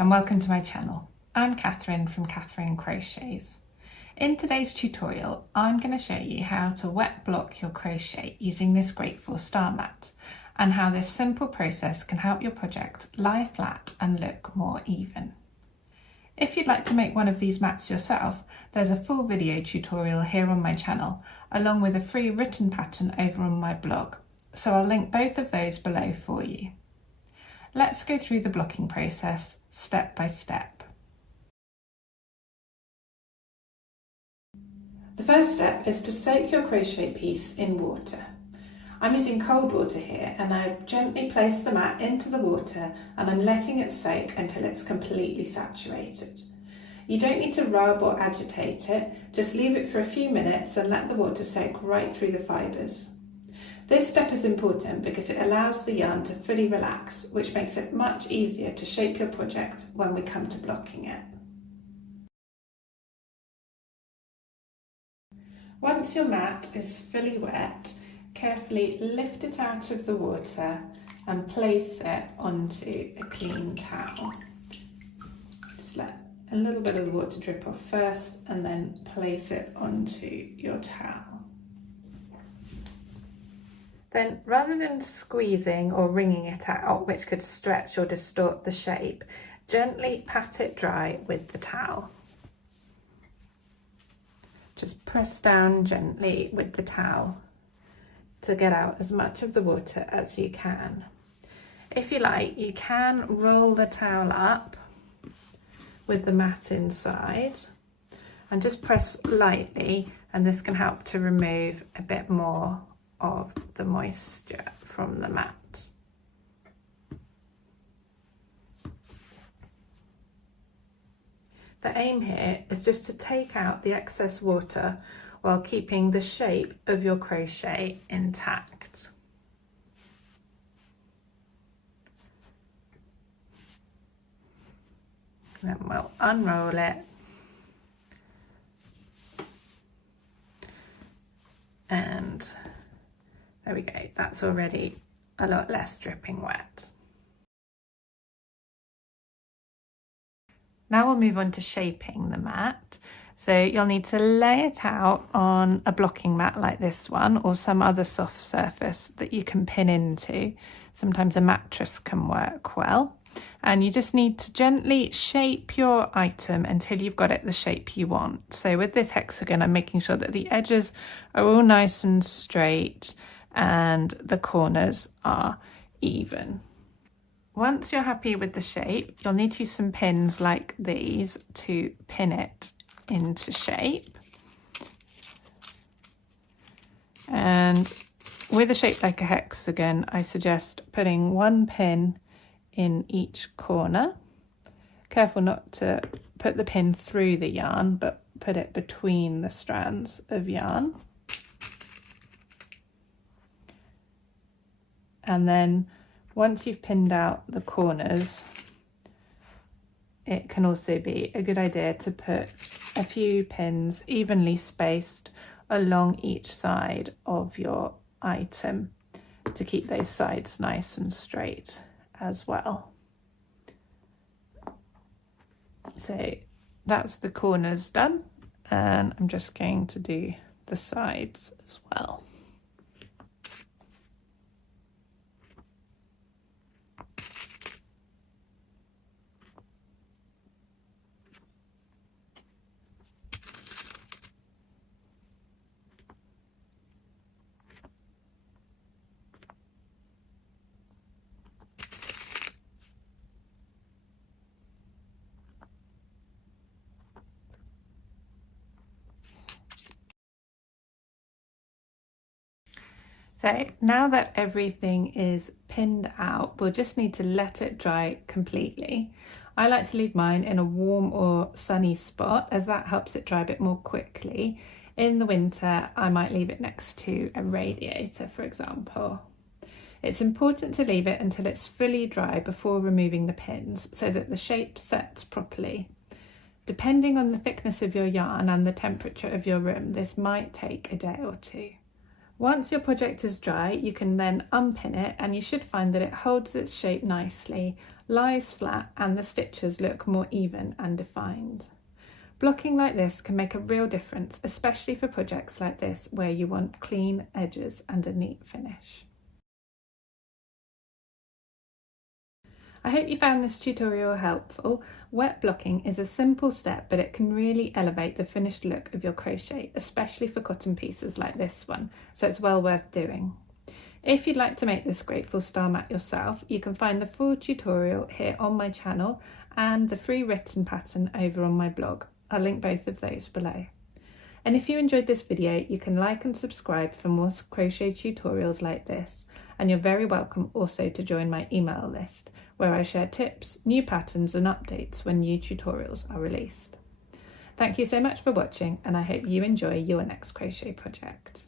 and welcome to my channel. I'm Catherine from Catherine Crochets. In today's tutorial, I'm going to show you how to wet block your crochet using this grateful star mat and how this simple process can help your project lie flat and look more even. If you'd like to make one of these mats yourself, there's a full video tutorial here on my channel, along with a free written pattern over on my blog, so I'll link both of those below for you. Let's go through the blocking process step by step. The first step is to soak your crochet piece in water. I'm using cold water here, and I've gently placed the mat into the water and I'm letting it soak until it's completely saturated. You don't need to rub or agitate it, just leave it for a few minutes and let the water soak right through the fibres. This step is important because it allows the yarn to fully relax, which makes it much easier to shape your project when we come to blocking it. Once your mat is fully wet, carefully lift it out of the water and place it onto a clean towel. Just let a little bit of the water drip off first and then place it onto your towel. Then, rather than squeezing or wringing it out, which could stretch or distort the shape, gently pat it dry with the towel. Just press down gently with the towel to get out as much of the water as you can. If you like, you can roll the towel up with the mat inside and just press lightly, and this can help to remove a bit more of the moisture from the mat. The aim here is just to take out the excess water while keeping the shape of your crochet intact. Then we'll unroll it and there we go, that's already a lot less dripping wet. Now we'll move on to shaping the mat. So you'll need to lay it out on a blocking mat like this one, or some other soft surface that you can pin into. Sometimes a mattress can work well. And you just need to gently shape your item until you've got it the shape you want. So with this hexagon, I'm making sure that the edges are all nice and straight and the corners are even. Once you're happy with the shape, you'll need to use some pins like these to pin it into shape. And with a shape like a hexagon, I suggest putting one pin in each corner. Careful not to put the pin through the yarn, but put it between the strands of yarn. And then once you've pinned out the corners, it can also be a good idea to put a few pins evenly spaced along each side of your item to keep those sides nice and straight as well. So that's the corners done, and I'm just going to do the sides as well. So now that everything is pinned out, we'll just need to let it dry completely. I like to leave mine in a warm or sunny spot, as that helps it dry a bit more quickly. In the winter, I might leave it next to a radiator, for example. It's important to leave it until it's fully dry before removing the pins so that the shape sets properly. Depending on the thickness of your yarn and the temperature of your room, this might take a day or two. Once your project is dry, you can then unpin it and you should find that it holds its shape nicely, lies flat, and the stitches look more even and defined. Blocking like this can make a real difference, especially for projects like this where you want clean edges and a neat finish. I hope you found this tutorial helpful. Wet blocking is a simple step, but it can really elevate the finished look of your crochet, especially for cotton pieces like this one, so it's well worth doing. If you'd like to make this grateful star mat yourself, you can find the full tutorial here on my channel and the free written pattern over on my blog. I'll link both of those below. And if you enjoyed this video, you can like and subscribe for more crochet tutorials like this. And you're very welcome also to join my email list, where I share tips, new patterns and updates when new tutorials are released. Thank you so much for watching, and I hope you enjoy your next crochet project.